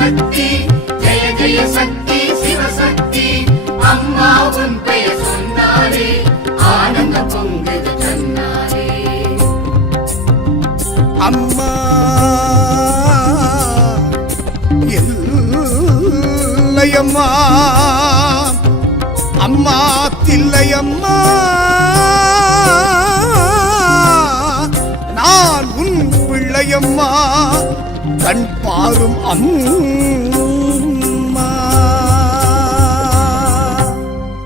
சக்தி ஜெய ஜெய சக்தி சிவசக்தி அம்மா உன் பெயர் சொன்னாலே ஆனந்த பொங்குது தன்னாலே அம்மா இல்லையம்மா அம்மா தில்லையம்மா நான் உன் பிள்ளையம்மா கண் பாரும் அம்மா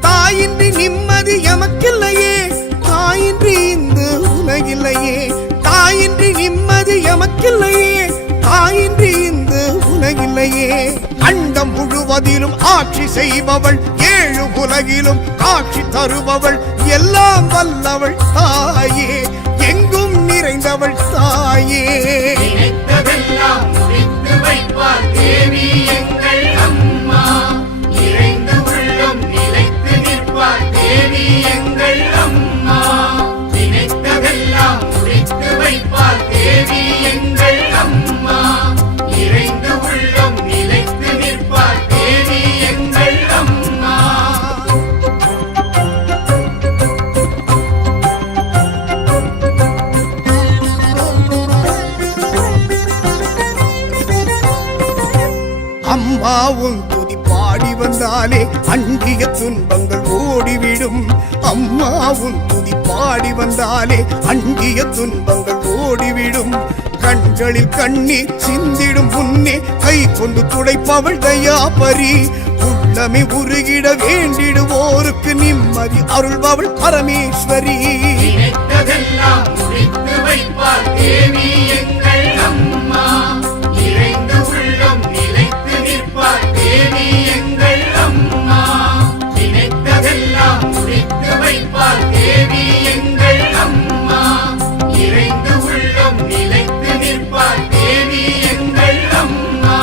தாயின்றி நிம்மதி எமக்கில்லையே தாயின்றி இந்த உலகில்லையே தாயின்றி நிம்மதி எமக்கில்லையே தாயின்றி இந்த உலகில்லையே அண்டம் முழுவதிலும் ஆட்சி செய்பவள் ஏழு உலகிலும் காட்சி தருபவள் எல்லாம் வல்லவள் தாயே எங்கும் நிறைந்தவள் தாயே நினைத்ததெல்லாம் முடித்து வைப்பார் தேவி எங்கள் அம்மா நிறைந்த உள்ளம் நிலைத்து நிற்பார் தேவி எங்கள் அம்மா நினைத்ததெல்லாம் முடித்து வைப்பார் தேவி எங்கள் அம்மா நிறைந்த உள்ளம் நிலைத்து நிற்பார் தேவி எங்கள் அம்மா அம்மாவும் துதி பாடி வந்தாலே அண்டிய துன்பங்கள் ஓடிவிடும் அம்மாவும் துதி பாடி வந்தாலே அண்டிய துன்பங்கள் ஓடிவிடும் கண்களில் கண்ணீர் சிந்திடும் முன்னே கை கொண்டு துடைப்பவள் தயாபரி உள்ளமே உருகிட வேண்டிடுவோருக்கு நிம்மதி அருள்பவள் பரமேஸ்வரி நினைத்ததெல்லாம் முடித்து வைப்பார் தேவி எங்கள் அம்மா நிறைந்த உள்ளம் நிலைத்து நிற்பார் தேவி எங்கள் அம்மா நினைத்ததெல்லாம் முடித்து வைப்பார் தேவி எங்கள் அம்மா நிறைந்த உள்ளம் நிலைத்து நிற்பார் தேவி எங்கள் அம்மா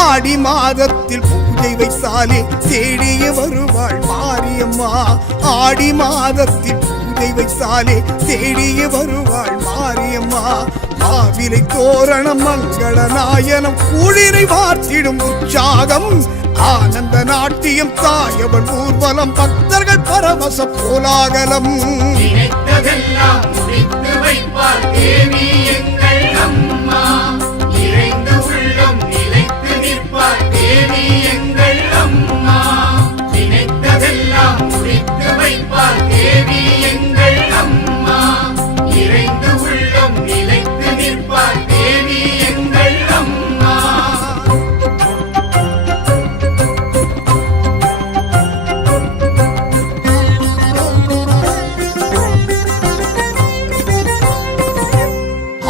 ஆடி மாதத்தில் பூஜை வைத்தாலே தேடிய வருவாள் மாரியம்மா ஆடி மாதத்தில் பூஜை வைத்தாலே தேடிய வருவாள் மாரியம்மா மாவிலை தோரணம் மங்கள நாயனம் குளிரை வார்த்திடும் உற்சாகம் ஆனந்த நாட்டியம் தாயவன் ஊர்வலம் பக்தர்கள் பரவச கோலாகலம் நினைத்ததெல்லாம் முடித்து வைப்பார் தேவி எங்கள் அம்மா நிறைந்த உள்ளம் நிலைத்து நிற்பார் தேவி எங்கள் அம்மா நினைத்ததெல்லாம் முடித்து வைப்பார் தேவி எங்கள் அம்மா நிறைந்த உள்ளம் நிலைத்து நிற்பார் தேவி எங்கள் அம்மா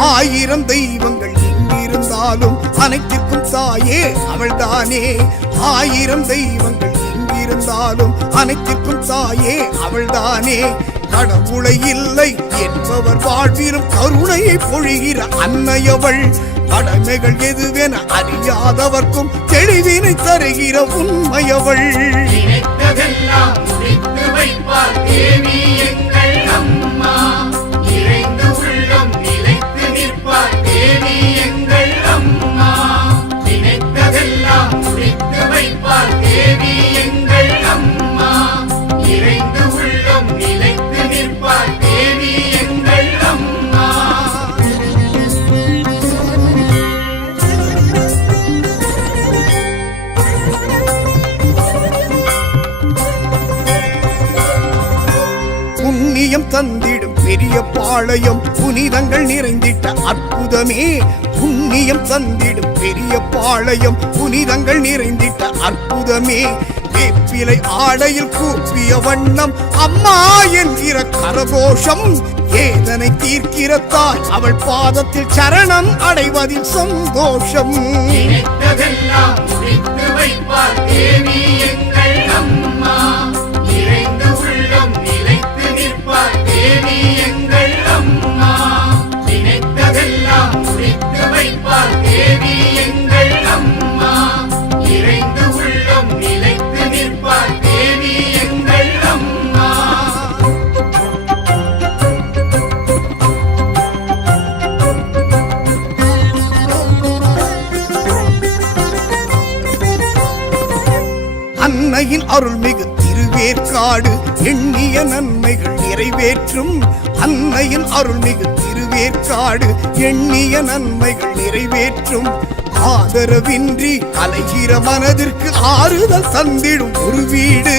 ஆயிரம் தெய்வங்கள் எங்கிருந்தாலும் அனைத்திற்கும் தாயே அவள்தானே ஆயிரம் தெய்வங்கள் எங்கிருந்தாலும் அனைத்திற்கும் தாயே அவள்தானே கடவுளை இல்லை என்பவர் வாழ்விலும் கருணையை பொழிகிற அன்னையவள் கடமைகள் எதுவென அறியாதவர்க்கும் தெளிவினை தருகிற உண்மையவள் நினைத்ததெல்லாம் முடித்து வைப்பார் தேவி எங்கள் அம்மா நிறைந்த உள்ளம் நிலைத்து நிற்பார் தேவி எங்கள் அம்மா நினைத்ததெல்லாம் முடித்து வைப்பார் தேவி எங்கள் அம்மா நிறைந்த உள்ளம் நிலைத்து நிற்பார் தேவி எங்கள் அம்மா புண்ணியம் தந்திடும் பெரிய பாளையம் புனிதங்கள் நிறைந்திட்ட அற்புதமே புண்ணியம் தந்திடும் பெரிய பாளையம் புனிதங்கள் நிறைந்திட்ட அற்புதமே வேப்பிலை ஆடையில் கூப்பிய வண்ணம் அம்மா என்கிற கரகோஷம் வேதனை தீர்க்கிற தாய் அவள் பாதத்தில் சரணம் அடைவதில் சந்தோஷம் நினைத்ததெல்லாம் முடித்து வைப்பார் தேவி எங்கள் அம்மா நிறைந்த உள்ளம் நிலைத்து நிற்பார் தேவி எங்கள் அம்மா நினைத்ததெல்லாம் முடித்து வைப்பார் தேவி எங்கள் அம்மா நிறைந்த உள்ளம் நிலைத்து நிற்பார் தேவி அருள்மிகு திருவேற்காடு எண்ணிய நன்மைகள் நிறைவேற்றும் அன்னையின் அருள்மிகு திருவேற்காடு எண்ணிய நன்மைகள் நிறைவேற்றும் ஆதரவின்றி அலைகிற மனதிற்கு ஆறுதல் தந்திடும் ஒரு வீடு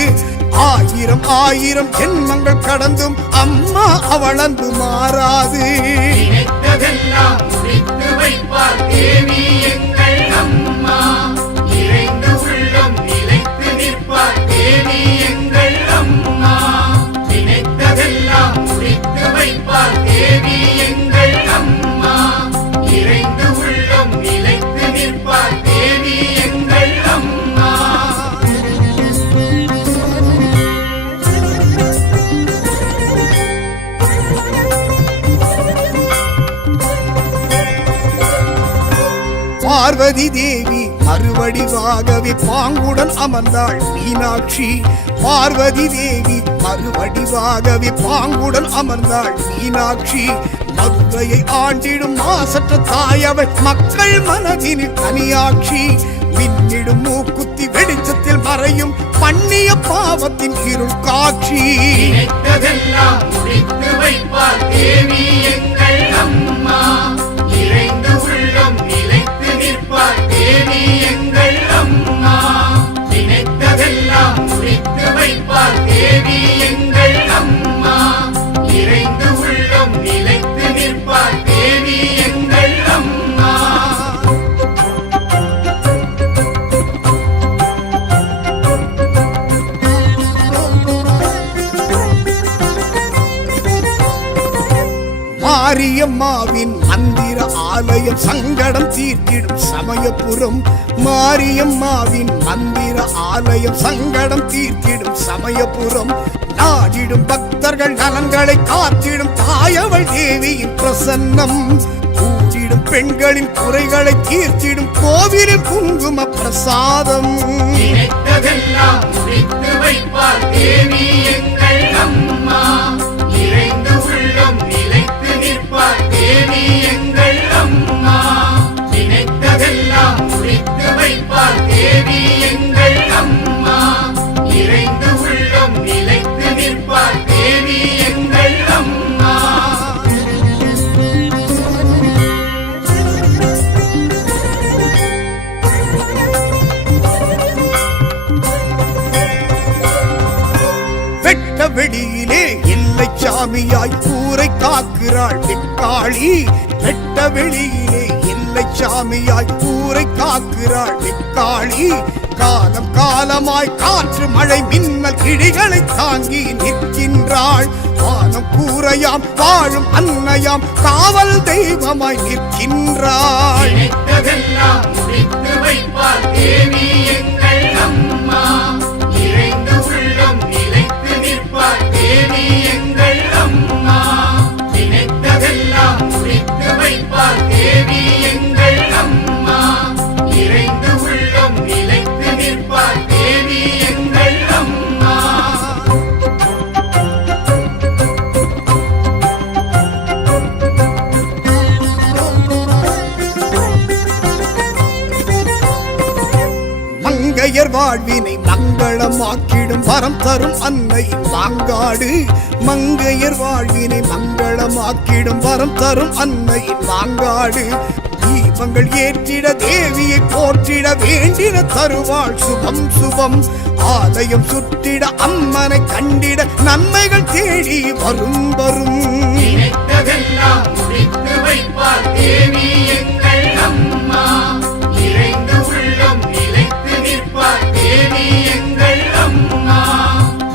ஆயிரம் ஆயிரம் ஜென்மங்கள் கடந்தும் அம்மா அவள் அன்பு மாறாது நினைத்ததெல்லாம் முடித்து வைப்பார் தேவி எங்கள் அம்மா நிறைந்து உள்ளம் நிலைத்து நிற்பார் தேவி எங்கள் அம்மா நினைத்ததெல்லாம் முடித்து வைப்பார் தேவி எங்கள் அம்மா நிறைந்து உள்ளம் நிலைத்து நிற்பார் தேவி எங்கள் அம்மா பார்வதி தேவி மறுவடிவாகவே பாங்குடன் அமர்ந்தாள் மீனாட்சி பார்வதி தேவி மறுவடிவாகவே பாங்குடன் அமர்ந்தாள் மீனாட்சி மதுரையை ஆண்டிடும் மாசற்ற தாயவள் மக்கள் மனதினில் தனியாட்சி மின்னிடும் மூக்குத்தி வெளிச்சத்தில் மறையும் பண்ணிய பாவத்தின் இருள் காட்சி நினைத்ததெல்லாம் முடித்து வைப்பார் தேவி எங்கள் அம்மா நிறைந்து உள்ளம் நிலைத்து நிற்பார் தேவி எங்கள் அம்மா நினைத்ததெல்லாம் முடித்து வைப்பார் தேவி எங்கள் அம்மா நிறைந்து உள்ளம் நிலைத்து நிற்பார் தேவி எங்கள் அம்மா மாரியம்மாவின் மந்திர ஆலயம் சங்கடம் தீர்த்திடும் சமயபுரம் மாரியம்மாவின் மந்திர ஆலயம் சங்கடம் தீர்த்திடும் சமயபுரம் நாடிடும் பக்தர்கள் நலன்களை காத்திடும் தாயவள் தேவியின் பிரசன்னம் பூஜிடும் பெண்களின் குறைகளை தீர்த்திடும் கோவிலில் குங்கும பிரசாதம் நினைத்ததெல்லாம் முடித்து வைப்பார் தேவி எங்கள் அம்மா நிறைந்து உள்ளம் நிலைத்து நிற்பார் தேவி எங்கள் அம்மா நினைத்ததெல்லாம் முடித்து வைப்பார் தேவி எங்கள் அம்மா நிறைந்து உள்ளம் நிலைத்து நிற்பார் தேவி எங்கள் அம்மா வெட்ட வெளியிலே எல்லை சாமியாய் கூரை காக்கிறாள் வெக்காளி வெட்ட வெளியிலே எல்லை சாமியாய் கூரை காக்கிறாள் வெக்காளி காலம் காலமாய் காற்று மழை மின்னல் கிழிகளை தாங்கி நிற்கின்றாள் வானம் கூரையாம் வாழும் அன்னையாம் காவல் தெய்வமாய் நிற்கின்றாள் நினைத்ததெல்லாம் முடித்து வைப்பார் தேவி எங்கள் அம்மா நிறைந்து உள்ளம் நிலைத்து நிற்பார் தேவி எங்கள் அம்மா நினைத்ததெல்லாம் முடித்து வைப்பார் தேவி எங்கள் அம்மா நிறைந்து உள்ளம் நிலைத்து நிற்பார் தேவி எங்கள் அம்மா மங்கையர் வாழ்வினை மங்களமாக்கிடும் வரம் தரும் அன்னையின் மாங்காடு மங்கையர் வாழ்வினை மங்களமாக்கிடும் வரம் தரும் அன்னையின் மாங்காடு தீபங்கள் ஏற்றிட தேவியை போற்றிட வேண்டிட தருவாள் சுபம் சுபம் ஆலயம் சுற்றிட அம்மனை கண்டிட நன்மைகள் தேடி வரும் வரும் நினைத்ததெல்லாம் முடித்து வைப்பார் தேவி எங்கள் அம்மா நிறைந்து உள்ளம் நிலைத்து நிற்பார் தேவி எங்கள் அம்மா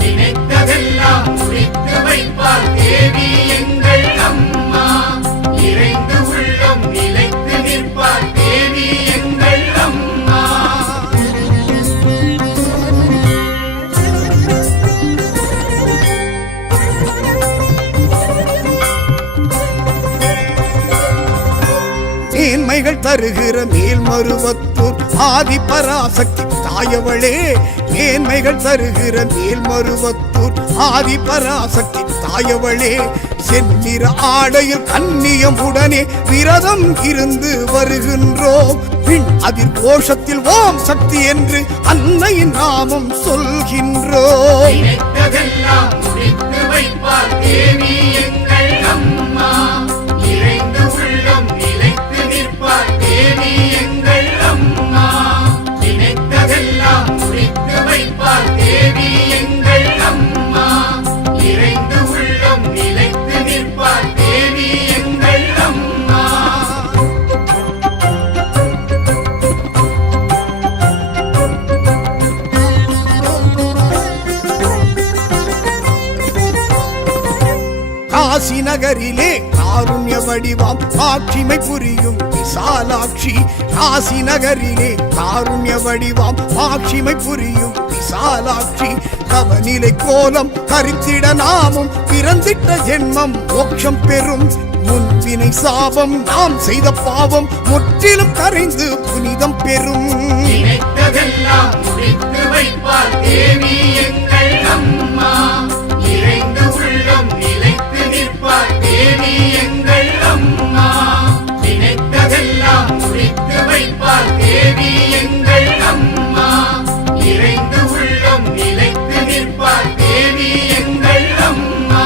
நினைத்ததெல்லாம் முடித்து வைப்பார் தேவி எங்கள் அம்மா நிறைந்து உள்ளம் நிலைத்து நிற்பார் தேவி எங்கள் அம்மா மேன்மைகள் தருகிற மேல்மருவத்தூர் ஆதி பராசக்தி தாயவளே மேன்மைகள் தருகிற மேல்மருவத்தூர் ஆதி பராசக்தி தாயவளே, செந்நிற ஆடையில் கன்னியமுடனே விரதம் இருந்து வருகின்றோம். பின் அதிர் கோஷத்தில் ஓம் சக்தி என்று அன்னையின் நாமம் சொல்கின்றோம். நினைத்ததெல்லாம் முடித்து வைப்பார் தேவி எங்கள் அம்மா, இறைந்து உள்ளம் நிலைத்து நிற்பார் தேவி எங்கள் அம்மா. நினைத்ததெல்லாம் முடித்து வைப்பார் தேவி எங்கள் அம்மா, இறைந்து உள்ளம் நிலைத்து நிற்பார் தேவி எங்கள் அம்மா. காசி நகரிலே காருண்ய வடிவாம் ஆட்சிமை புரியும் விசாலாட்சி. காசி நகரிலே காருண்ய வடிவாம் ஆட்சிமை புரியும் விசாலாட்சி. கவநிலை கோலம் கரித்திட நாமும் பிறந்திட்ட ஜென்மம் மோட்சம் பெறும். முன்வினை சாபம் நாம் செய்த பாவம் முற்றிலும் கரைந்து புனிதம் பெறும். நினைத்ததெல்லாம் முடித்து வைப்பார் தேவி எங்கள் அம்மா, இறைந்து உள்ளம் நிலைத்து நிற்பார் தேவி எங்கள் அம்மா. நினைத்ததெல்லாம் முடித்து வைப்பார் தேவி எங்கள் அம்மா, இறைந்து உள்ளம் நிலைத்து நிற்பார் தேவி எங்கள் அம்மா.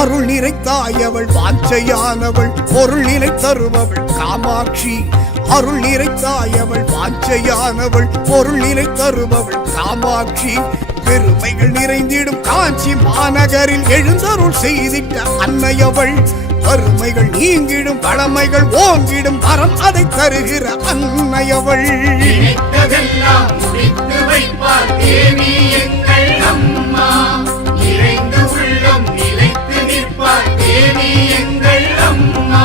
அருள் நிறைத்தாயவள் வாஞ்சையானவள், பொருள் நிலை தருபவள் காமாட்சி. அருள் நிறைத்தாயவள் வாஞ்சையானவள், பொருள் நிலை தருபவள் காமாட்சி. பெருமைகள் நிறைந்திடும் காஞ்சி மாநகரில் எழுந்தருள் செய்திட்ட அன்னையவள். வறுமைகள் நீங்கிடும் வளமைகள் ஓங்கிடும் வரம் அதை தருகிற அன்னையவள். நினைத்ததெல்லாம் முடித்து வைப்பார் தேவி எங்கள் அம்மா, இறைந்து உள்ளம் நிலைத்து நிற்பார் தேவி எங்கள் அம்மா.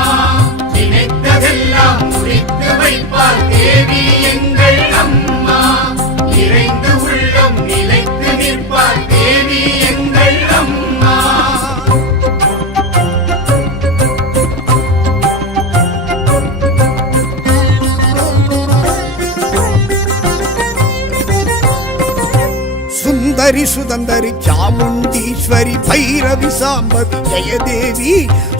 நினைத்ததெல்லாம் முடித்து வைப்பார் தேவி எங்கள் அம்மா, இறைந்து உள்ளம் நிலைத்து நிற்பார் தேவி எங்கள் அம்மா. சுந்தரி சுதந்தரி சாமுண்டீஸ்வரி பைரவி சாம்பவி ஜெயதேவி.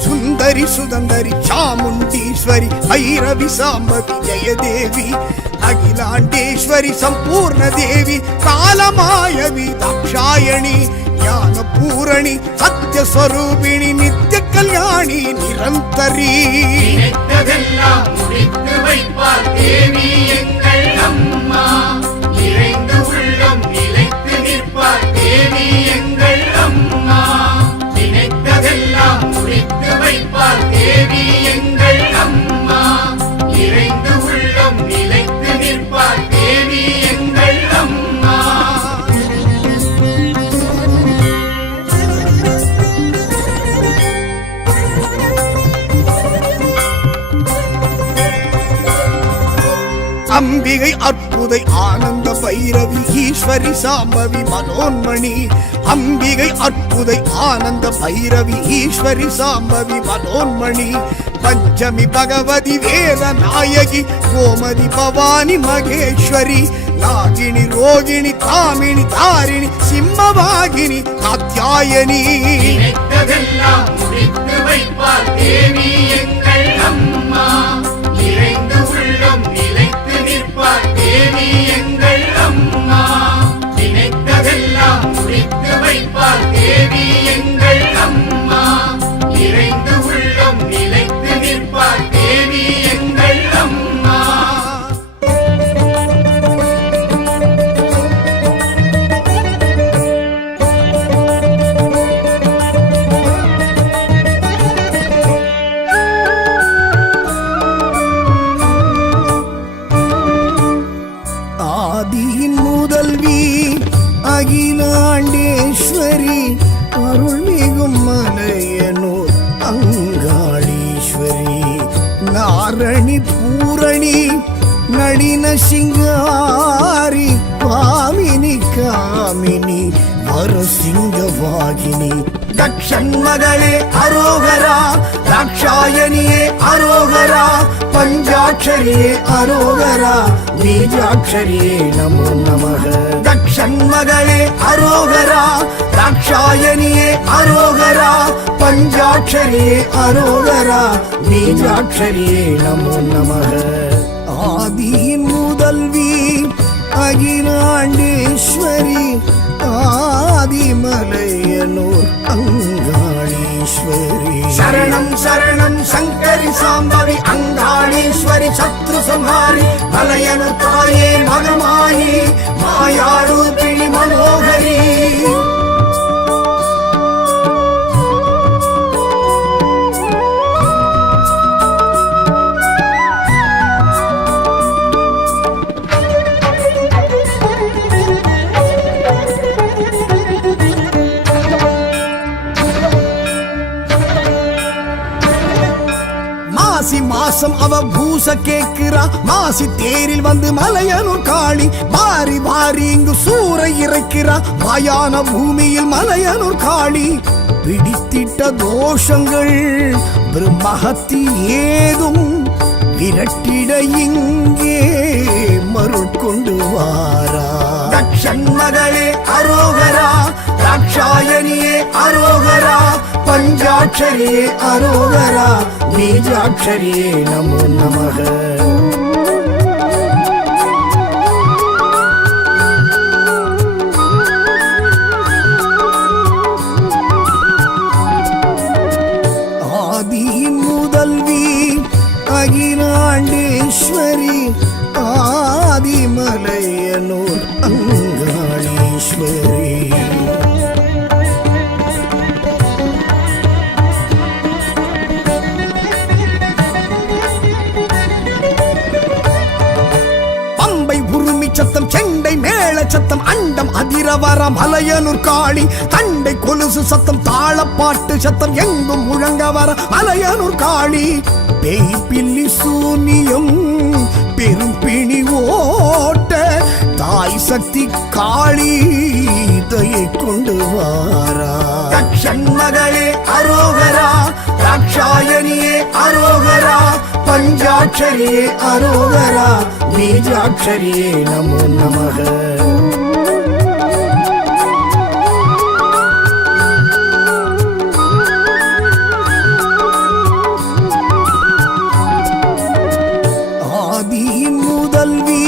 சுந்தரி சுதந்தரி சாமுண்டீஸ்வரி பைரவி சாம்பவி ஜெயதேவி. அகிலாண்டேஸ்வரி சம்பூர்ண தேவி காலமாயவி தாக்ஷாயணி. ஞான பூரணி சத்யஸ்வரூபிணி நித்திய கல்யாணி நிரந்தரி. நினைத்ததெல்லாம் முடித்து வைப்பார் தேவி எங்கள் அம்மா, இறைந்து உள்ளம் நிலைத்து நிற்பார் தேவி எங்கள் அம்மா. நினைத்ததெல்லாம் முடித்து வைப்பார் தேவி எங்கள் அம்மா, இறைந்து உள்ளம் நிலைத்து நிற்பார் தேவி எங்கள் அம்மா. அம்பிகை அற்புதை ஆனந்த பைரவி ஈஸ்வரி சாம்பவி மனோன்மணி. அம்பிகை அற்புதை ஆனந்த பைரவி ஈஸ்வரி சாம்பவி மனோன்மணி. பஞ்சமி பகவதி வேத நாயகி கோமதி பவானி மகேஸ்வரி. நாகினி ரோகிணி தாமினி தாரிணி சிம்மவாகினி காத்யாயனி. நினைத்ததெல்லாம் முடித்து வைப்பார் தேவி எங்கள் அம்மா, இறைந்து உள்ளம் நிலைத்து நிற்பார் தேவி எங்கள் அம்மா. நினைத்ததெல்லாம் முடித்து வைப்பார் தேவி எங்கள் அம்மா, இறைந்து உள்ளம் நிலைத்து நிற்பார் தேவி எங்கள் அம்மா. ஆதியின் முதல்வி அகிலாண்டேஸ்வரி அருள்மிகும் மலையனூர் அங்காளீஸ்வரி. நாரணி பூரணி நளின சிங்காரி பாமினி காமினி வரசிங்கவாகினி தக்ஷன் மகளே அரோகரா, தாக்ஷாயணியே அரோகரா, பஞ்சாட்சரியே அரோகரா, பீஜாட்சரியே நமோ நமக. தக்ஷன் மகளே அரோகரா, தாக்ஷாயணியே அரோகரா, பஞ்சாட்சரியே அரோகரா, பீஜாட்சரியே நமோ நமக. ஆதியின் முதல்வி அகிலாண்டேஸ்வரி, ஆதிமலையனூர் அங்காளீஸ்வரி. சரணம் சரணம் சங்கரி சாம்பவி அங்காளீஸ்வரி, சத்ரு சம்ஹாரி மலையனு தாயே மகமாயி, மாயாரூபிணி மனோகரி. மாசி மாசம் அவ பூச கேக்குறா, மாசி தேரில் வந்து மலையனூர் காளி, வாரி வாரி இங்கு சூறை இறைக்கிறா, மாயான பூமியில் மலையனூர் காளி. பிடித்திட்ட தோஷங்கள் பிரம்மஹத்தி ஏதும் விரட்டிட இங்கே மருள் கொண்டு வாரா. தக்ஷன் மகளே அரோகரா, தாக்ஷாயணியே அரோகரா, பஞ்சாட்சரியே அரோகரா, பீஜாட்சரியே நமோ நமக. ஆதியின் முதல்வி அகிலாண்டேஸ்வரி, ஆதிமலையனூர் அங்காளீஸ்வரி. சத்தம் செண்டை மேள சத்தம் அண்டம் அதிரவர மலையனூர் காளி, தண்டை கொலுசு சத்தம் தாளப்பாட்டு சத்தம் எங்கும் முழங்க வர மலையனூர் காளி. பேய் பில்லி சூனியம் பெரும் பிணி ஓட்ட தாய் சக்தி காளி தயை கொண்டு வாரா. தக்ஷன் மகளே அரோகரா, தாக்ஷாயணியே அரோகரா, பஞ்சாட்சரியே அரோகரா, பீஜாட்சரியே நமோ நமக. ஆதியின் முதல்வி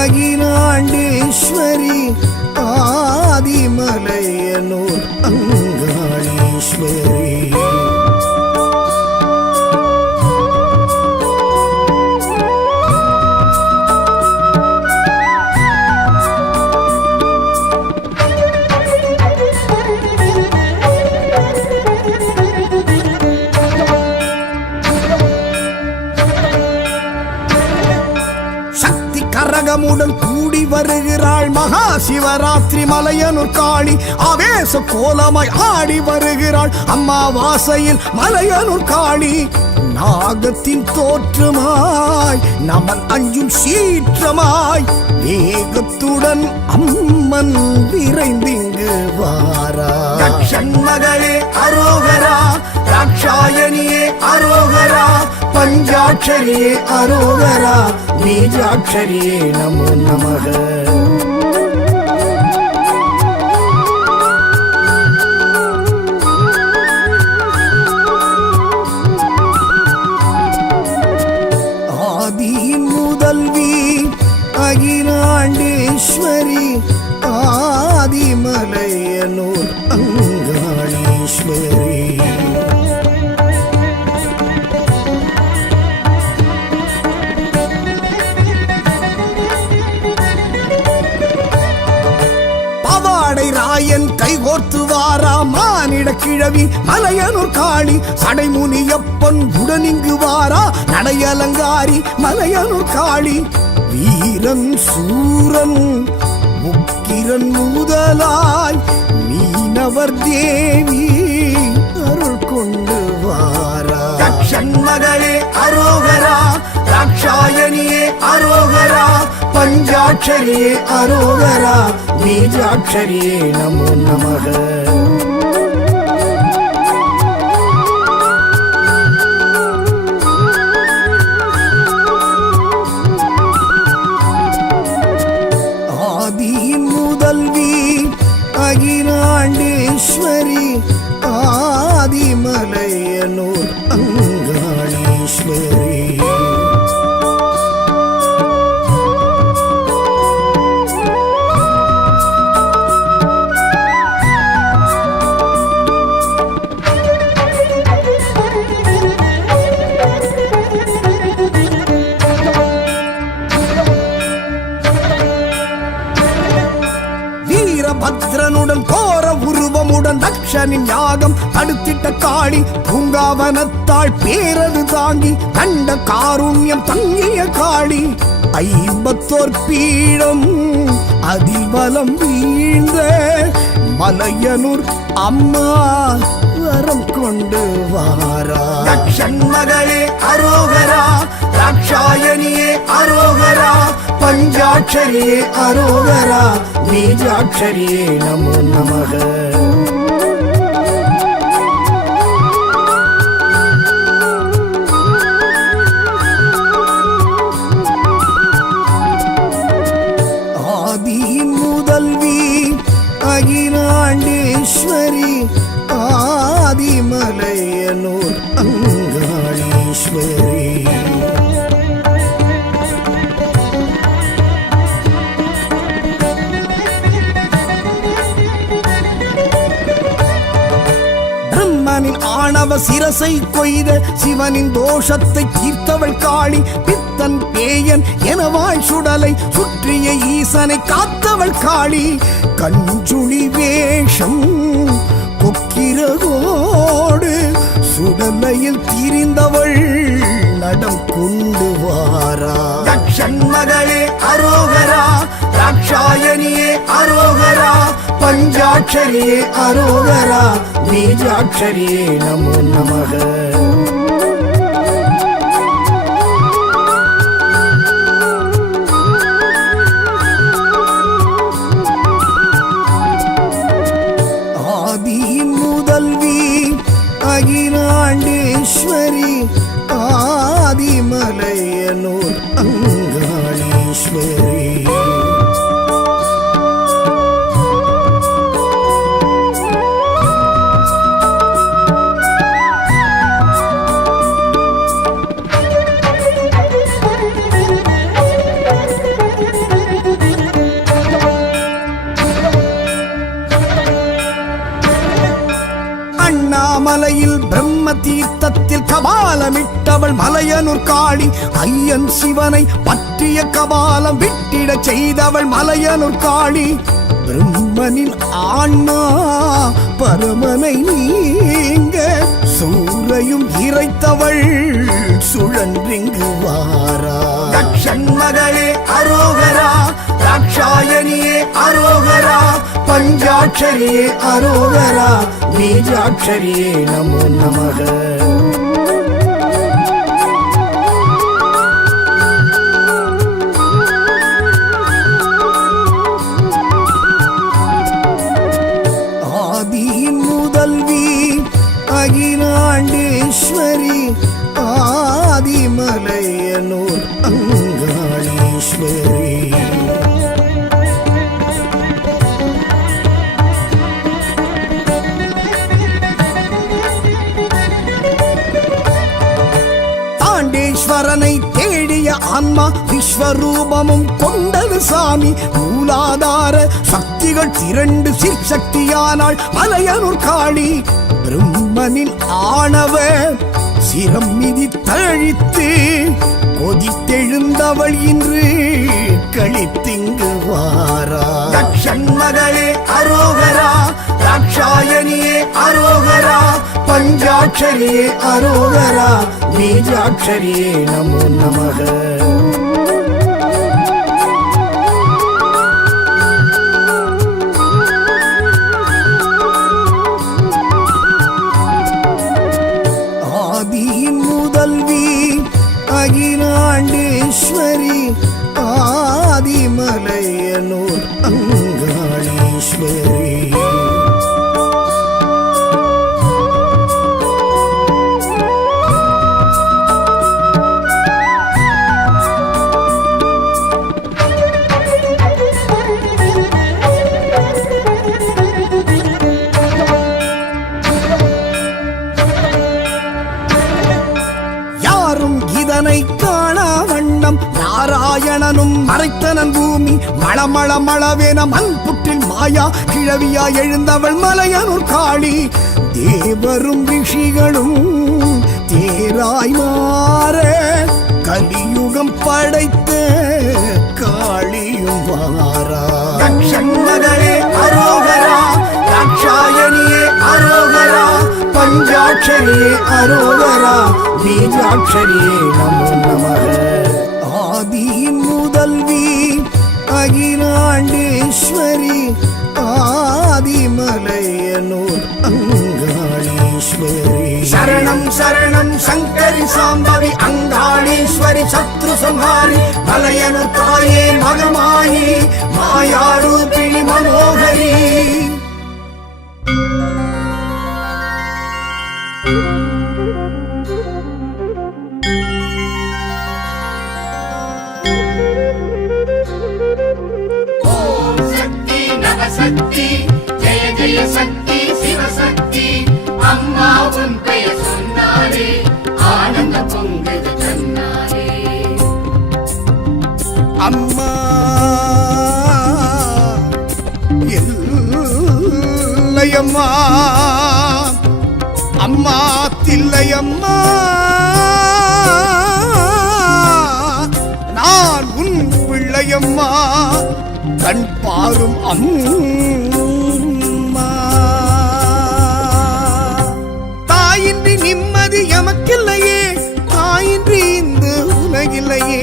அகிலாண்டேஸ்வரி, ஆதிமலையனூர் அங்காளீஸ்வரி. கரகமுடன் கூடி வருகிறாள் மகா சிவராத்திரி மலையனூர் காளி, ஆவேச கோலமாய் ஆடி வருகிறாள் அம்மாவாசையில் மலையனூர் காளி. நாகத்தின் தோற்றமாய் நமன் அஞ்சும் சீற்றமாய் வேகத்துடன் அம்மன் விரைந்திங்கு வாரா. தக்ஷன் மகளே அரோகரா, தாக்ஷாயணியே அரோகரா, பஞ்சாட்சரியே அரோகரா, பீஜாட்சரியே நமோ நமக. ஆதியின் முதல்வி அகிலாண்டேஸ்வரி, ஆதிமலையனூர் அங்காளீஸ்வரி. ராயன் கைகோர்த்து வாரா, மானிட கிழவி மலையனூர் காளி, சடைமுனியப்பன் உடனிங்கு வாரா, நடையலங்காரி மலையனூர் காளி. வீரன் சூரன் முக்கிரன் முதலாய் மீனவர் தேவி அருள் கொண்டு வாரா. தக்ஷன் மகளே அரோகரா, தாக்ஷாயணியே அரோகரா, பஞ்சாட்சரியே அரோகரா, பீஜாட்சரியே நமோ நமக. தருமனுடன் தக்ஷனின் யாகம் தடுத்திட்ட காளி பூங்காவனத்தாள் பேரது தாங்கி கண்ட காருண்யம் தங்கிய காளி 54 பீடம் அதிபலம் வீழ்ந்த மலையனூர் அம்மா வரம் கொண்டு வாரா தக்ஷன் மகளே அரோகரா ராட்சாயணியே அரோகரா பஞ்சாட்சரியே அரோகரா பீஜாட்சரியே நமோ நமக ஆதியின் முதல்வி அகிலாண்டேஸ்வரி ஆதிமலையனூர் அங்காளீஸ்வரி பிரம்மனின் ஆணவ சிரசை கொய்த சிவனின் தோஷத்தை தீர்த்தவள் காளி பித்தன் பேயன் எனவாய் சுடலை சுற்றிய ஈசனை காத்தவள் காளி கஞ்சுளி வேஷம் கொக்கிரகோடு சுடலையில் திரிந்தவள் நடம் கொண்டு வாரா தக்ஷன் மகளே அரோகரா ராட்சாயணியே அரோகரா பஞ்சாட்சரியே அரோகரா பீஜாட்சரியே நமோ நமக ஆதியின் முதல்வி அகிலாண்டேஸ்வரி ஆதிமலையனூர் அங்காளீஸ்வரி மலையில் பிரம்ம தீர்த்தத்தில் கபாலமிட்டவள் மலையனூர் காளி ஐயன் சிவனை பற்றிய கபாலம் விட்டிட செய்தவள் மலையனூர் காளி பிரம்மனின் ஆன்மா பரமனை நீங்க சூரையும் இறைத்தவள் சுழன்றிங்கு வாரா தக்ஷன் மகளே அரோகரா ராட்சாயணியே அரோகரா பஞ்சாட்சரியே அரோகரா பீஜாட்சரியே நமோ நமக ஆதியின் முதல்வி அகிலாண்டேஸ்வரி ஆதிமலையனூர் அங்காளீஸ்வரி ஈஸ்வரனை தேடிய ஆன்மா விஸ்வரூபமும் கொண்டது சாமி மூலாதார சக்திகள் 2 சிற்சக்தியானாள் மலையனூர் காளி பிரம்மனின் ஆணவ சிரம் மிதி தழித்து கொதித்தெழுந்தவள் இன்று கழித்திங்கு வாரா தக்ஷன் மகளே அரோகரா ராட்சாயணியே அரோகரா பஞ்சாட்சரியே அரோகரா பீஜாட்சரியே நமோ நமக ஆதியின் முதல்வி அகிலாண்டேஸ்வரி ஆதிமலையனூர் அங்காளீஸ்வரி நாராயணனும் மறைத்தனன் பூமி மளமள மளவேன மண் புற்றில் மாயா கிழவியா எழுந்தவள் மலையனூர் காளி தேவரும் ரிஷிகளும் தேராய் மாற கலியுகம் படைத்த காளியும் வாரா தக்ஷன் மகளே அரோகரா ராட்சாயணியே பஞ்சாட்சரியே அரோகரா பீஜாட்சரியே நமோ நமः ஆதியின் முதல்வி அகிலாண்டேஸ்வரி ஆதிமலையனூர் அங்காளீஸ்வரி சரணம் சரணம் சங்கரி சாம்பவி அங்காளீஸ்வரி சத்ரு சம்ஹாரி மலையனூர் தாயே மகமாயி மாயாரூபிணி மனோகரி ஓம் சக்தி நவசக்தி ஜெய ஜெய சக்தி சிவசக்தி அம்மா உன் பெயர் சொன்னாலே ஆனந்த பொங்குது தன்னாலே அம்மா இல்லையம்மா அம்மா தில்லையம்மா நான் உன் பிள்ளையம்மா கண் பாரும் அம்மா தாயின்றி நிம்மதி எமக்கில்லையே தாயின்றி இந்த உலகில்லையே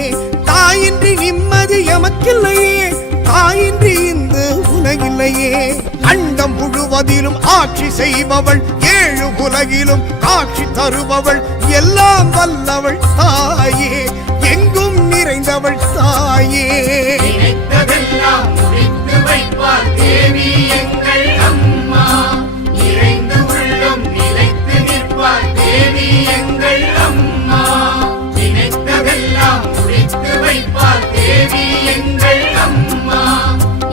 தாயின்றி நிம்மதி எமக்கில்லையே தாயின்றி இந்த உலகில்லையே அண்டம் முழுவதிலும் ஆட்சி செய்பவள் ஏழு உலகிலும் காட்சி தருபவள் எல்லாம் வல்லவள் தாயே எங்கும் நிறைந்தவள் தாயே நினைத்ததெல்லாம் முடித்து வைப்பார் தேவி எங்கள் அம்மா நிறைந்து உள்ளம் நிலைத்து நிற்பார் தேவி எங்கள் அம்மா நினைத்ததெல்லாம் முடித்து வைப்பார் தேவி எங்கள் அம்மா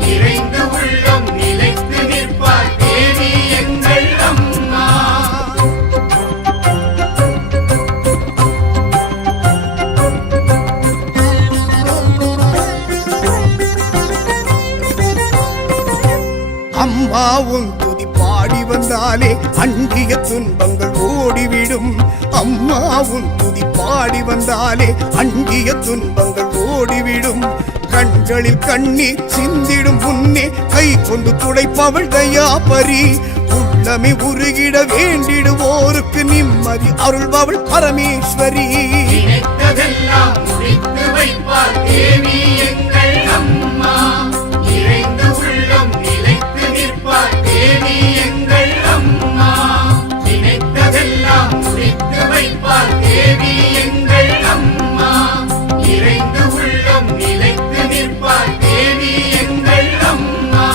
நிறைந்து உள்ளம் நிலைத்து நிற்பார் தேவி எங்கள் அம்மா அம்மா உன் துதி பாடி வந்தாலே அண்டிய துன்பங்கள் ஓடிவிடும் அம்மா உன் துதி பாடி வந்தாலே அண்டிய துன்பங்கள் ஓடிவிடும் கண்களில் கண்ணீர் சிந்திடும் முன்னே கை கொண்டு துடைப்பவள் தயாபரி உள்ளமே உருகிட வேண்டிடுவோருக்கு நிம்மதி அருள்பவள் பரமேஸ்வரி நினைத்ததெல்லாம் முடித்து வைப்பார் தேவி எங்கள் அம்மா நிறைந்து உள்ளம் நிலைத்து நிற்பார் தேவி எங்கள் அம்மா நினைத்ததெல்லாம் முடித்து வைப்பார் தேவி எங்கள் அம்மா நிறைந்து உள்ளம் நிலைத்து நிற்பார் தேவி எங்கள் அம்மா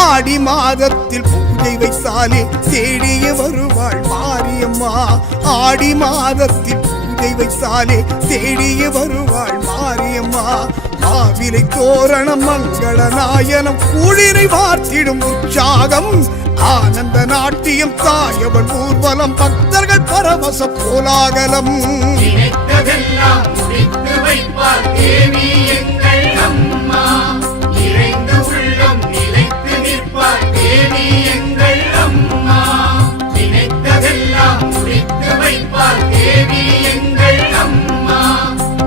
ஆடி மாதத்தில் பூஜை வைத்தாலே தேடிய வருவாள் மாரியம்மா ஆடி மாதத்தில் பூஜை வைத்தாலே தேடிய வருவாள் மாரியம்மா மாவிலை தோரணம் மங்கள நாயனம் குளிரை வார்த்திடும் உற்சாகம் ஆனந்த நாட்டியம் தாயவள் ஊர்வலம் பக்தர்கள் பரவச கோலாகலம் நினைத்ததெல்லாம் முடித்து வைப்பார் தேவி எங்கள் அம்மா நிறைந்து உள்ளம் நிலைத்து நிற்பார் தேவி எங்கள் அம்மா நினைத்ததெல்லாம் முடித்து வைப்பார் தேவி எங்கள் அம்மா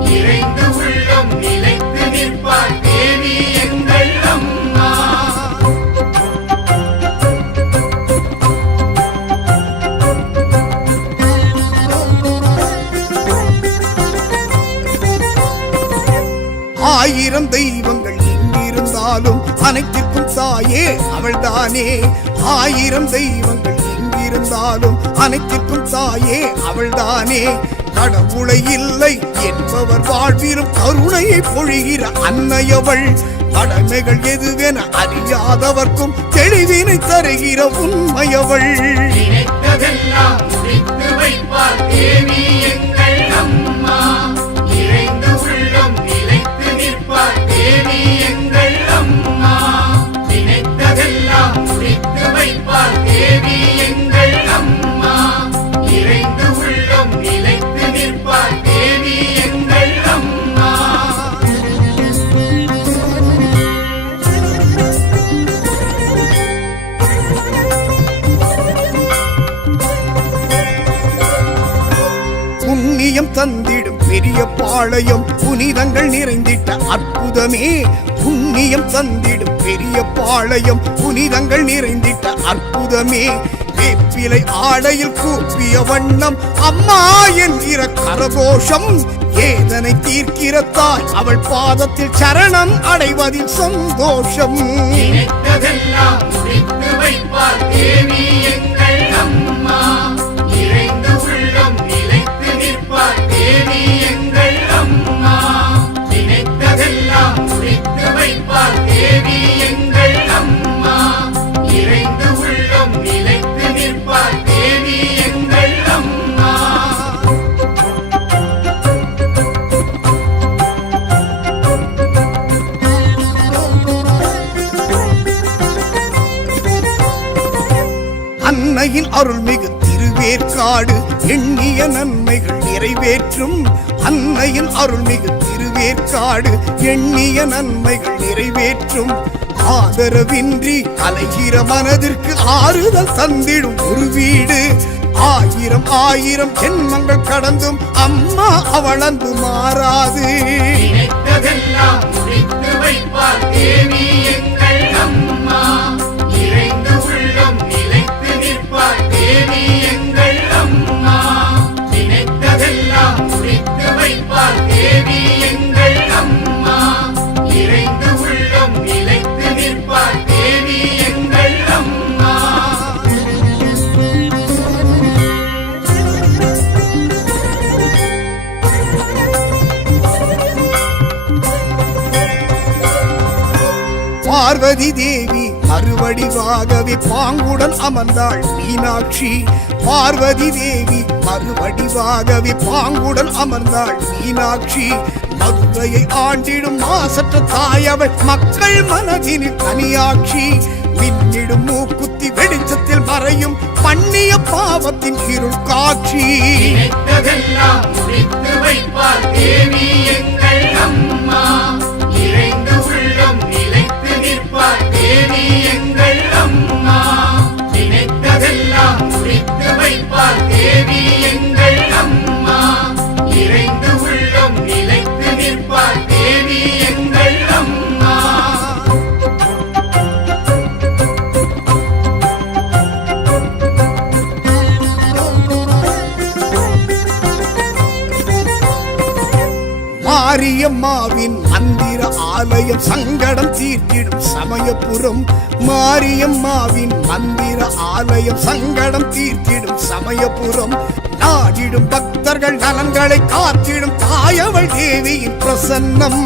நிறைந்து உள்ளம் நிலைத்து நிற்பார் தேவி எங்கள் அம்மா ஆயிரம் தெய்வங்கள் எங்கிருந்தாலும் அனைத்திற்கும் தாயே அவள்தானே ஆயிரம் தெய்வங்கள் எங்கிருந்தாலும் அனைத்திற்கும் தாயே அவள்தானே கடவுளை இல்லை என்பவர் வாழ்விலும் கருணையை பொழிகிற அன்னையவள் கடமைகள் எதுவென அறியாதவர்க்கும் தெளிவினை தருகிற உண்மையவள் நினைத்ததெல்லாம் முடித்து வைப்பார் தேவி எங்கள் அம்மா நிறைந்து உள்ளம் நிலைத்து நிற்பார் தேவி எங்கள் அம்மா நினைத்ததெல்லாம் முடித்து வைப்பார் தேவி எங்கள் அம்மா நிறைந்து உள்ளம் நிலைத்து நிற்பார் தேவி எங்கள் அம்மா புண்ணியம் தந்திடும் பெரிய பாளையம் புனிதங்கள் நிறைந்திட்ட அற்புதமே புண்ணியம் தந்திடும் பெரிய பாளையம் புனிதங்கள் நிறைந்திட்ட அற்புதமே வேப்பிலை ஆடையில் கூப்பிய வண்ணம் அம்மா என்கிற கரகோஷம் ஏதனை தீர்க்கிற தாய் அவள் பாதத்தில் சரணம் அடைவதில் சந்தோஷம் நினைத்ததெல்லாம் முடித்து வைப்பார் தேவி எங்கள் அம்மா இறைந்து உள்ளம் நிலைத்து நிற்பார் தேவி எங்கள் அம்மா நினைத்ததெல்லாம் முடித்து வைப்பார் தேவி எங்கள் அம்மா இறைந்து உள்ளம் நிலைத்து நிற்பார் தேவி எங்கள் அம்மா அன்னையின் அருள்மிகு திருவேற்காடு எண்ணிய நன்மைகள் நிறைவேற்றும் அன்னையின் அருள்மிகு திருவேற்காடு எண்ணிய நன்மைகள் நிறைவேற்றும் ஆதரவின்றி அலைகிற மனதிற்கு ஆறுதல் தந்திடும் ஒரு வீடு ஆயிரம் ஆயிரம் ஜென்மங்கள் கடந்தும் அம்மா அவளந்து மாறாது நினைத்ததெல்லாம் முடித்து வைப்பார் தேவி எங்கள் அம்மா இறைந்து உள்ளம் நிலைத்து நிற்பார் தேவி எங்கள் அம்மா நினைத்ததெல்லாம் முடித்து வைப்பார் தேவி எங்கள் அம்மா இறைந்து உள்ளம் நிலைத்து நிற்பார் தேவி எங்கள் அம்மா பார்வதி தேவி மறுவடிவாகவே பாங்குடன் அமர்ந்தாள் மீனாட்சி பார்வதி தேவி மறுவடிவாகவே பாங்குடன் அமர்ந்தாள் மீனாட்சி மதுரையை ஆண்டிடும் மாசற்ற தாயவள் மக்கள் மனதினில் தனியாட்சி மின்னிடும் மூக்குத்தி வெளிச்சத்தில் மறையும் பண்ணிய பாவத்தின் இருள் காட்சி நினைத்ததெல்லாம் முடித்து வைப்பார் தேவி எங்கள் அம்மா இறைந்து உள்ளம் நிலைத்து நிற்பார் தேவி எங்கள் அம்மா நினைத்ததெல்லாம் முடித்து வைப்பார் தேவி எங்கள் அம்மா இறைந்து உள்ளம் நிலைத்து நிற்பார் தேவி எங்கள் அம்மா மாரியம்மாவின் மந்திர ஆலயம் சங்கடம் தீர்த்திடும் சமயபுரம் மாரியம்மாவின் மந்திர ஆலயம் சங்கடம் தீர்த்திடும் சமயபுரம் நாடிடும் பக்தர்கள் நலன்களை காத்திடும் தாயவள் தேவியின் பிரசன்னம்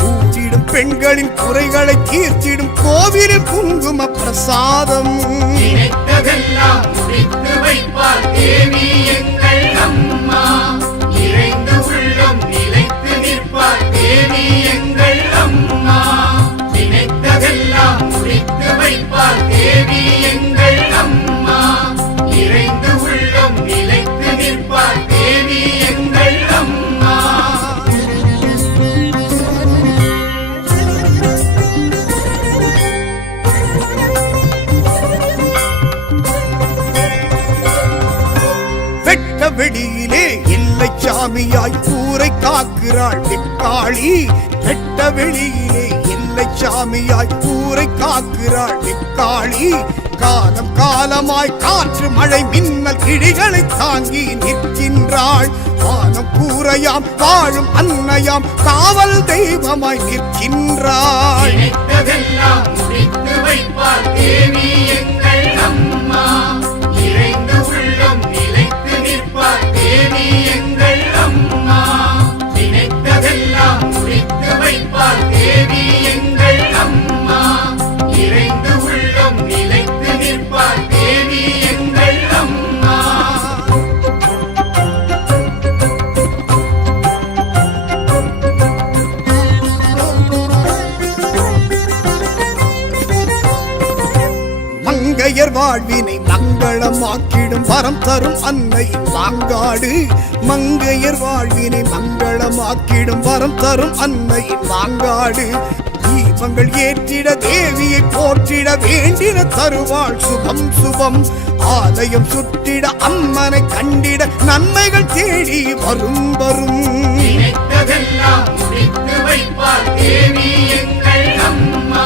கூட்டிடும் பெண்களின் குறைகளை தீர்த்திடும் கோவிலின் குங்கும பிரசாதம் நினைத்ததெல்லாம் முடித்து வைப்பார் தேவி எங்கள் அம்மா இறைந்து உள்ளம் நிலைத்து நிற்பார் தேவி எங்கள் அம்மா நினைத்ததெல்லாம் முடித்து வைப்பார் தேவி எங்கள் அம்மா இறைந்து உள்ளம் நிலைத்து நிற்பார் தேவி எங்கள் அம்மா வெட்ட வெளியிலே எல்லை சாமியாய் ஊரை காக்கிறாள் வெக்காளி வெட்ட வெளியிலே எல்லை சாமியாய் ஊரை காக்கிறாள் வெக்காளி காலம் காலமாய் காற்று மழை மின்னல் கிழிகளை தாங்கி நிற்கின்றாள் வானம் கூரையாம் வாழும் அன்னையாம் காவல் தெய்வமாய் நிற்கின்றாள் நினைத்ததெல்லாம் முடித்து வைப்பார் தேவி எங்கள் அம்மா இறைந்து உள்ளம் நிலைத்து நிற்பார் தேவி எங்கள் அம்மா நினைத்ததெல்லாம் முடித்து வைப்பார் தேவி எங்கள் அம்மா இறைந்து உள்ளம் நிலைத்து நிற்பார் தேவி எங்கள் அம்மா மங்கையர் வாழ்வினை மங்களமாக்கிடும் வரம் தரும் அன்னையின் மாங்காடு மங்கையர் வாழ்வினை மங்களமாக்கிடும் வரம் தரும் அன்னையின் மாங்காடு தீபங்கள் ஏற்றிட தேவியை போற்றிட வேண்டின தருவாள் சுபம் சுபம் ஆலயம் சுற்றிட அம்மனை கண்டிட நன்மைகள் தேடி வரும் வரும். நினைத்ததெல்லாம் முடித்து வைப்பார் தேவி எங்கள் அம்மா.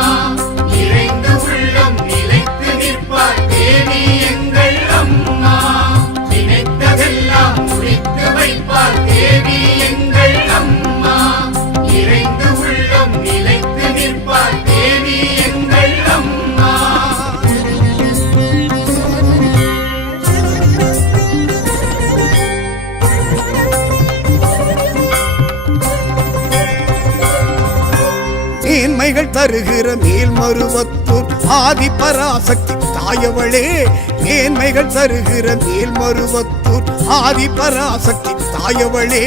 நிறைந்து உள்ளம் நிலைத்து நிற்பார் தேவி எங்கள் அம்மா. நினைத்ததெல்லாம் முடித்து வைப்பார் தேவி எங்கள் அம்மா. நிறைந்து உள்ளம் நிலைத்து நிற்பார் தேவி எங்கள் அம்மா. மேன்மைகள் தருகிற மேல்மருவத்தூர் ஆதி பராசக்தி தாயவளே. மேன்மைகள் தருகிற மேல்மருவத்தூர் ஆதி பராசக்தி தாயவளே.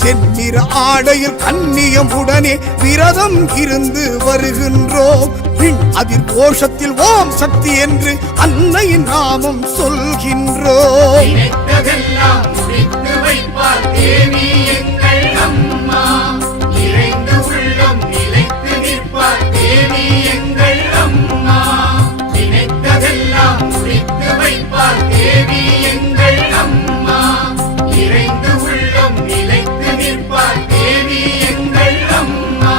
செந்நிற ஆடையில் கன்னியம் உடனே விரதம் இருந்து வருகின்றோம். பின் அதிர் கோஷத்தில் ஓம் சக்தி என்று அன்னையின் நாமம் சொல்கின்றோம். நினைத்ததெல்லாம் முடித்து வைப்பார் தேவி எங்கள் அம்மா. நிறைந்து உள்ளம் நிலைத்து நிற்பார் தேவி எங்கள் அம்மா. நினைத்ததெல்லாம் முடித்து வைப்பார் தேவி எங்கள் அம்மா. நிறைந்து உள்ளம் நிலைத்து நிற்பார் தேவி எங்கள் அம்மா.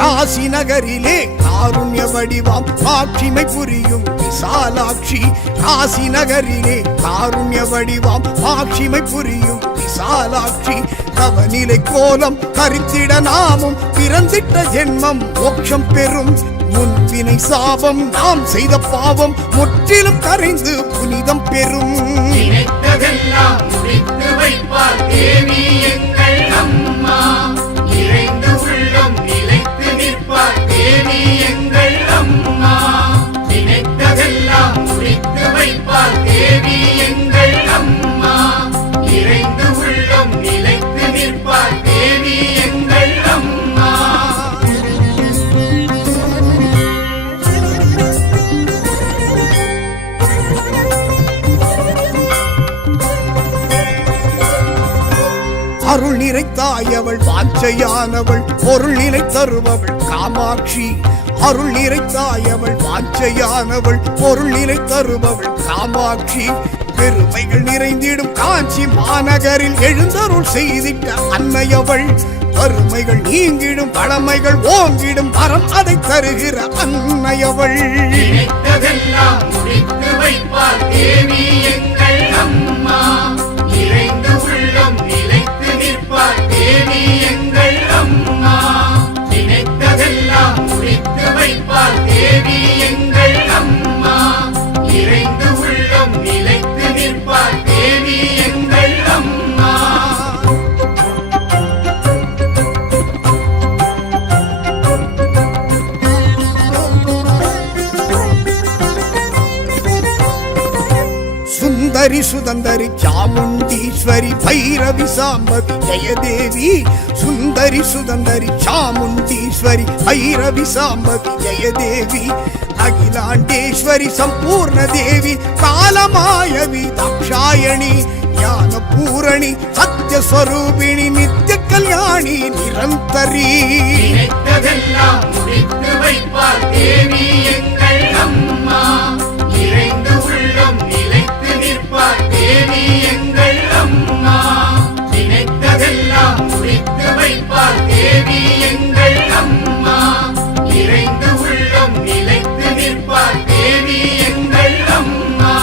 காசி நகரிலே காருண்ய வடிவாம் காட்சிமை புரியும் விசாலாட்சி. காசி நகரிலே காருண்ய வடிவாம் காட்சிமை புரியும் விசாலாட்சி. தவநிலை கோலம் கரித்திட நாமும் பிறந்திட்ட ஜென்மம் மோட்சம் பெறும். முன்பினை சாபம் நாம் செய்த பாவம் முற்றிலும் கரைந்து புனிதம் பெறும். நினைத்ததெல்லாம் முடித்து வைப்பார் தேவி எங்கள் அம்மா. நிறைந்து உள்ளம் நிலைத்து நிற்பார் தேவி எங்கள் அம்மா. நினைத்ததெல்லாம் முடித்து வைப்பார் தேவி எங்கள் அம்மா. நிறைந்து உள்ளம் நிலைத்து நிற்பார் தேவி எங்கள் அம்மா. அருள் நிறைத்தாயவள் வாஞ்சையானவள் பொருள் நிலை தருபவள் காமாட்சி. அருள் நிறைத்தாயவள் வாஞ்சையானவள் பொருள் நிலை தருபவள் காமாட்சி. பெருமைகள் நிறைந்திடும் காஞ்சி மாநகரில் எழுந்தருள் செய்திட்ட அன்னையவள். வறுமைகள் நீங்கிடும் வளமைகள் ஓங்கிடும் வரம் அதை தருகிற அன்னையவள். நினைத்ததெல்லாம் முடித்து வைப்பார் தேவி எங்கள் அம்மா. நிறைந்து உள்ளம் நிலைத்து நிற்பார் தேவி எங்கள் அம்மா. நினைத்ததெல்லாம் முடித்து வைப்பார் தேவி எங்கள் அம்மா. நிறைந்து உள்ளம் நிலைத்து நிற்பார் தேவி எங்கள் அம்மா. சுந்தரி சுதந்தரி சாமுண்டீஸ்வரி பைரவி சாம்பவி ஜெயதேவி. சுந்தரி சுதந்தரி சாமுண்டீஸ்வரி பைரவி சாம்பவி ஜெயதேவி. அகிலாண்டேஸ்வரி சம்பூர்ண தேவி காலமாயவி தாக்ஷாயணி. ஞான பூரணி சத்யஸ்வரூபிணி நித்ய கல்யாணி நிரந்தரி. நினைத்ததெல்லாம் முடித்து வைப்பார் தேவி எங்கள் அம்மா. நிறைந்து உள்ளம் நிலைத்து நிற்பார் தேவி எங்கள் அம்மா. நினைத்ததெல்லாம் முடித்து வைப்பார் தேவி எங்கள் அம்மா. நிறைந்து உள்ளம் நிலைத்து நிற்பார் தேவி எங்கள் அம்மா.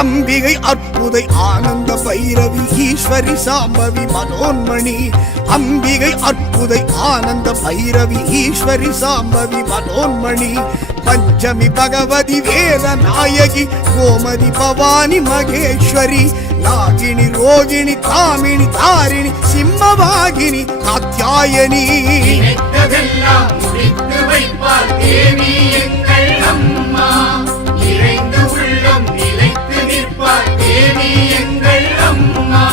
அம்பிகை அற்புதை ஆனந்த பைரவி ஈஸ்வரி சாம்பவி மனோன்மணி. அம்பிகை அற்புதை ஆனந்த பைரவி ஈஸ்வரி சாம்பவி மனோன்மணி. பஞ்சமி பகவதி வேத நாயகி கோமதி பவானி மகேஸ்வரி. நாகினி ரோகிணி தாமினி தாரிணி சிம்மவாகினி காத்யாயனி. நினைத்ததெல்லாம் முடித்து வைப்பார் தேவி எங்கள் அம்மா. நிறைந்து உள்ளம் நிலைத்து நிற்பார் தேவி எங்கள் அம்மா.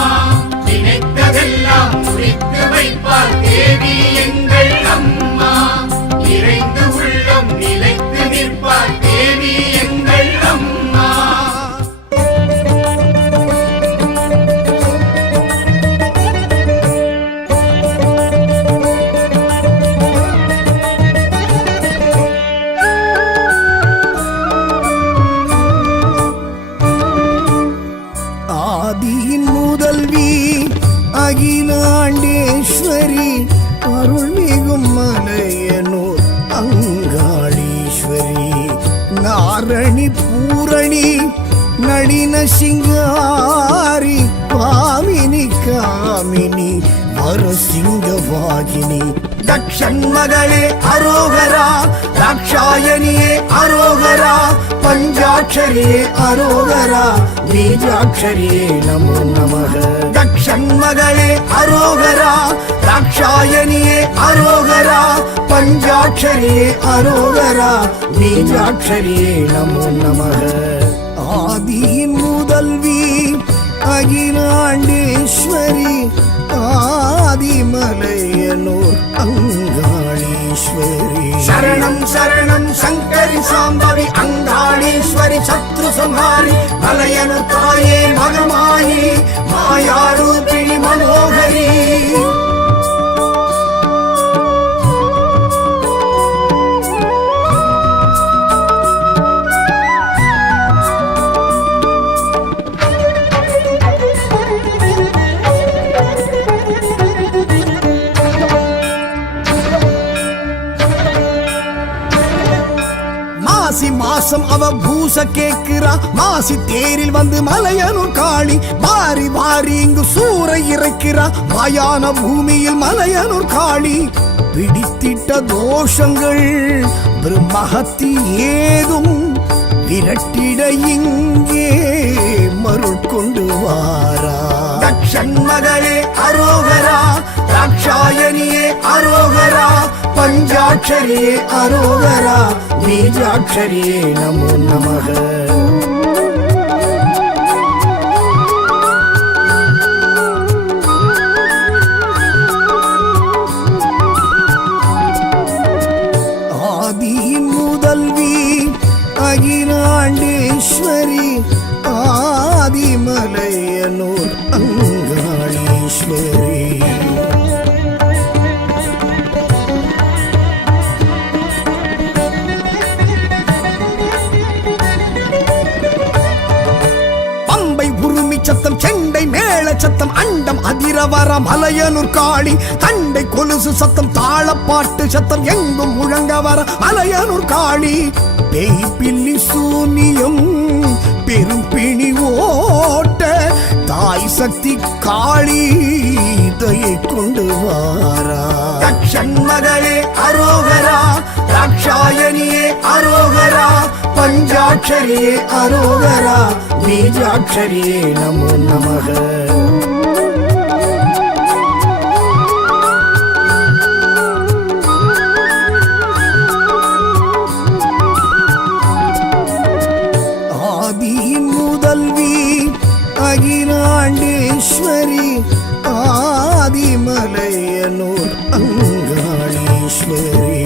நினைத்ததெல்லாம் முடித்து வைப்பார் தேவி எங்கள் ஆதியின் முதல்வி அகிலாண்டேஸ்வரி அருள்மிகும் மலையனூர் அங்காளீஸ்வரி நாரணி பூரணி நளின சிங்காரி பாமினி காமினி வரசிங்கவாகினி தக்ஷன் மகளே அரோகரா ராட்சாயணியே அரோகரா பஞ்சாட்சரியே அரோகரா பீஜாட்சரியே நமோ நமக தக்ஷன் மகளே அரோகரா ராட்சாயணியே அரோகரா பஞ்சாட்சரியே அரோகரா பீஜாட்சரியே நமோ நமக ஆதியின் முதல்வி அகிலாண்டேஸ்வரி ஆதிமலையனூர் அங்காளீஸ்வரி சரணம் சரணம் சங்கரி சாம்பவி அங்காளீஸ்வரி சத்ரு சம்ஹாரி மலையனூர் தாயே மகமாயி மாயாரூபிணி மனோகரி மாசி மாசம் அவ பூச கேக்குறா மாசி தேரில் வந்து மலையனூர் காளி வாரி வாரி இங்கு சூறை இறைக்கிறா மாயான பூமியில் மலையனூர் காளி பிடித்திட்ட தோஷங்கள் பிரம்மஹத்தி ஏதும் விரட்டிட இங்கே மருள் கொண்டு வாரா தக்ஷன் மகளே அரோகரா ராட்சாயணியே அரோகரா பஞ்சாட்சரியே அரோகரா பீஜாட்சரியே நமோ நமக ஆதியின் முதல்வி அகிலாண்டேஸ்வரி ஆதிமலையனூர் அங்காளீஸ்வரி சத்தம் செண்டை மேள சத்தம் அண்டம் அதிரவர மலையனூர் காளி தண்டை கொலுசு சத்தம் தாளப்பாட்டு சத்தம் எங்கும் முழங்க வர மலையனூர் காளி பேய் பில்லி சூனியம் பெரும் பிணி ஓட்ட தாய் சக்தி காளி தயை கொண்டு வாரா தக்ஷன் மகளே அரோகரா ராட்சாயணியே அரோகரா பஞ்சாட்சரியே அரோகரா பீஜாட்சரியே நமோ நமக ஆதியின் முதல்வி அகிலாண்டேஸ்வரி ஆதிமலையனூர் அங்காளீஸ்வரி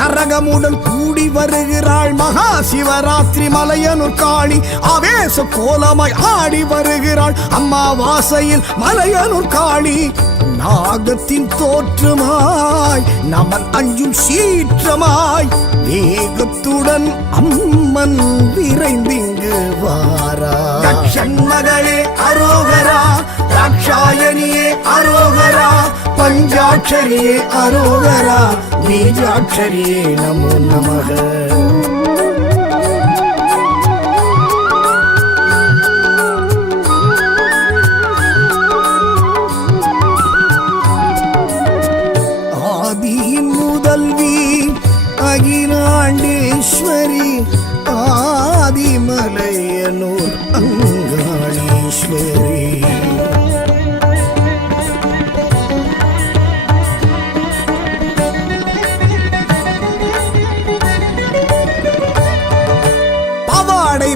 கரகமுடன் கூடி வருகிறாள் மகா சிவராத்திரி மலையனூர் காளி ஆவேச கோலமாய் ஆடி வருகிறாள் அம்மாவாசையில் மலையனூர் காளி நாகத்தின் தோற்றமாய் நமன் அஞ்சும் சீற்றமாய் வேகத்துடன் அம்மன் விரைந்திங்கு வாரா தக்ஷன் மகளே அரோகரா ராட்சாயணியே அரோகரா பஞ்சாட்சரியே அரோகரா பீஜாட்சரியே நமோ நமக ஆதியின் முதல்வி அகிலாண்டேஸ்வரி ஆதிமலையனூர் அங்காளீஸ்வரி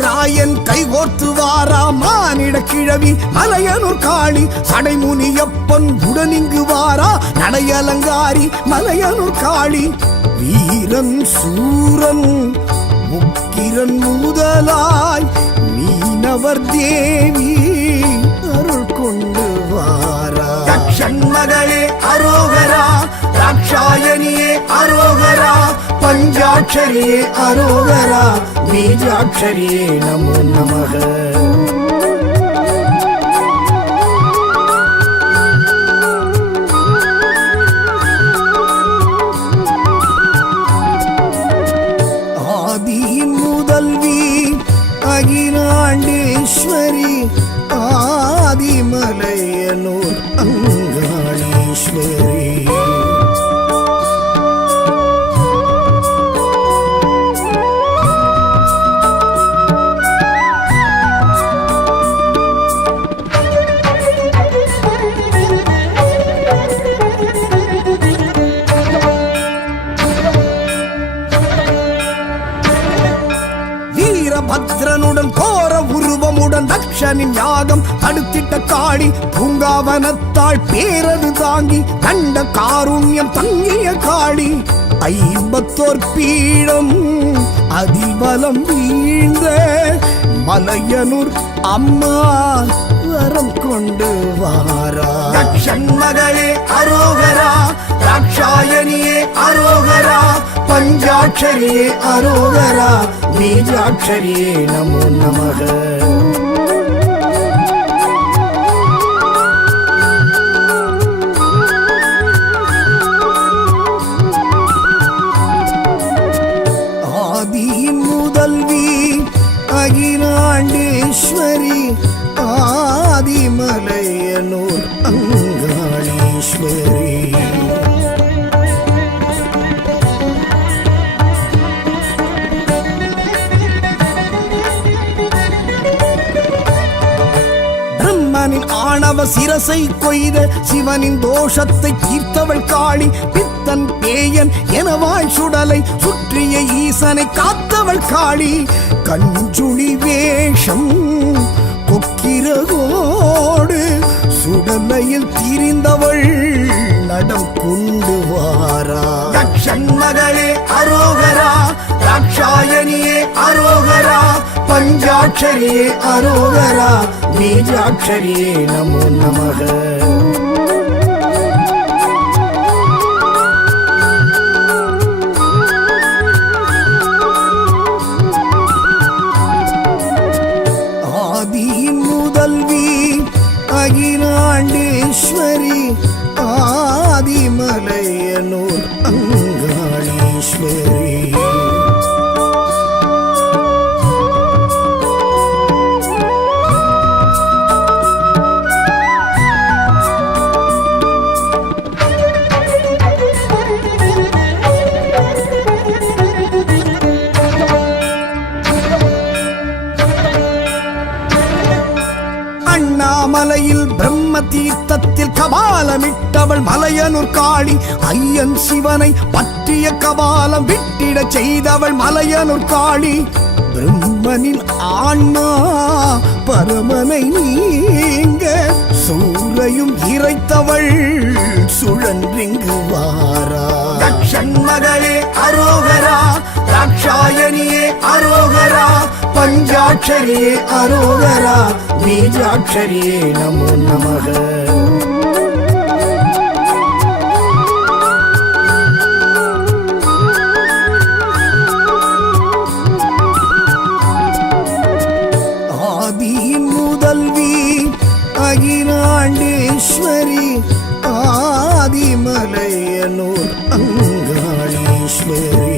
ராயன் கைகோர்த்து வாரா மானிட கிழவி மலையனூர் காளி சடைமுனியப்பன் உடனிங்கு வாரா நடையலங்காரி மலையனூர் காளி வீரன் சூரன் உக்கிரன் முதலாய் மீனவர் தேவி அருள் கொண்டு வாரா. ஷண்மகளே அரோகரா, ராட்சாயணியே அரோகரா, பஞ்சாட்சரியே அரோகரா, பீஜாட்சரியே நமோ நமக. ஆதியின் முதல்வி அகிலாண்டேஸ்வரி, ஆதிமலையனூர் அங்காளீஸ்வரி. பத்ரனுடன் கோர உருவமுடன் தக்ஷனின் யாகம் தடுத்திட்ட காளி, பூங்காவனத்தாள் பேரது தாங்கி கண்ட காருண்யம் தங்கிய காளி. 54 பீடம் அதிபலம் வீழ்ந்த மலையனூர் அம்மா வரம் கொண்டு வாரா. ஷண்மகளே அரோகரா, ராட்சாயணியே அரோகரா, பஞ்சாட்சரியே அரோகரா, பீஜாட்சரியே நமோ நமக. ஆதியின் முதல்வி அகிலாண்டேஸ்வரி, ஆதிமலையனூர் அங்காளீஸ்வரி. ஆணவ சிரசை கொய்த சிவனின் தோஷத்தை தீர்த்தவள் காளி, பித்தன் பேயன் எனவாய் சுடலை சுற்றிய ஈசனை காத்தவள் காளி. கஞ்சுளி வேஷம் கொக்கிரகோடு சுடலையில் திரிந்தவள் நடம் கொண்டு வாரா. ஷண்மகளே அரோகரா, ராட்சாயணியே அரோகரா, பஞ்சாட்சரியே அரோகரா, பீஜாட்சரியே நமோ நமக. ஆதியின் முதல்வி அகிலாண்டேஸ்வரி, ஆதிமலையனூர் அங்காளீஸ்வரி. மலையில் பிரம்ம தீர்த்தத்தில் கபாலமிட்டவள் மலையனூர் காளி, ஐயன் சிவனை பற்றிய கபாலம் விட்டிட செய்தவள் மலையனூர் காளி. பிரம்மனின் ஆன்மா பரமனை நீங்க சூரையும் இறைத்தவள் சுழன்றிங்கு வாரா. ஷண்மகளே அரோகரா, ராட்சாயணியே அரோகரா, பஞ்சாட்சரியே அரோகரா, பீஜாட்சரியே நமோ நமக. ஆதியின் முதல்வி அகிலாண்டேஸ்வரி, ஆதிமலையனூர் அங்காளீஸ்வரி.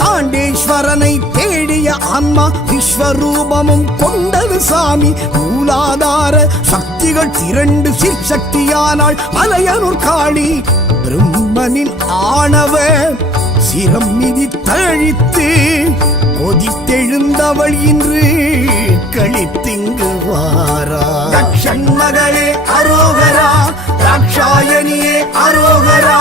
தாண்டேஸ்வரனை தேடிய ஆன்மா விஸ்வரூபமும் கொண்டது சாமி. மூலாதார சக்திகள் திரண்டு சிற்சக்தியானாள் மலையனூர் காளி. பிரம்மனின் ஆணவ சிரம் மிதி தழித்து கொதித்தெழுந்தவள் இன்று கழித்திங்கு வாரா. ஷண்மகளே அரோகரா, ராட்சாயணியே அரோகரா,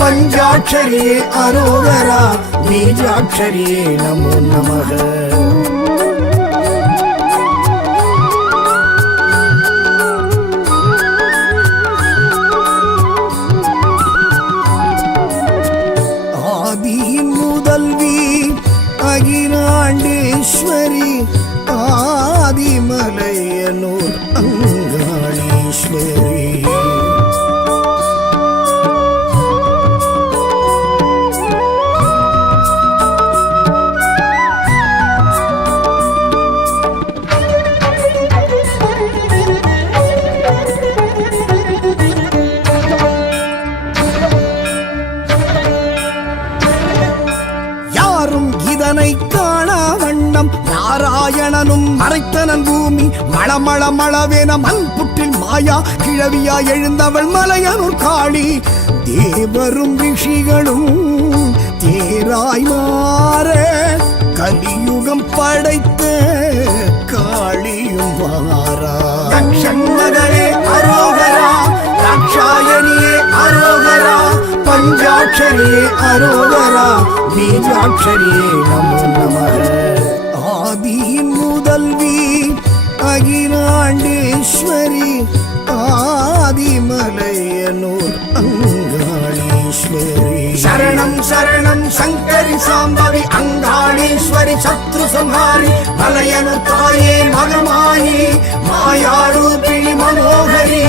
பஞ்சாட்சரியே அரோகரா, பீஜாட்சரியே நமோ நமக. ஆதிமலையனூர் அங்காளீஸ்வரி. இதனை காணா வண்ணம் நாராயணனும் மறைத்தனன் பூமி மளமள மளவேன மண் புற்றில் மாயா கிழவியா எழுந்தவள் மலையனூர் காளி. தேவரும் ரிஷிகளும் தேராய் மாற கலியுகம் படைத்த காளியும் வாரா. மகளே அரோகரா, தாட்சாயணியே அரோகரா, பஞ்சாட்சரியே அரோகரா, பீஜாட்சரியே நமோ நமः. ஆதியின் முதல்வி அகிலாண்டேஸ்வரி ஆதிமலையனூர் அங்காளீஸ்வரி. சரணம் சரணம் சங்கரி சாம்பவி அங்காளீஸ்வரி சத்ரு சம்ஹாரி மலையனூர் தாயே மகமாயி மாயாரூபிணி மனோகரி.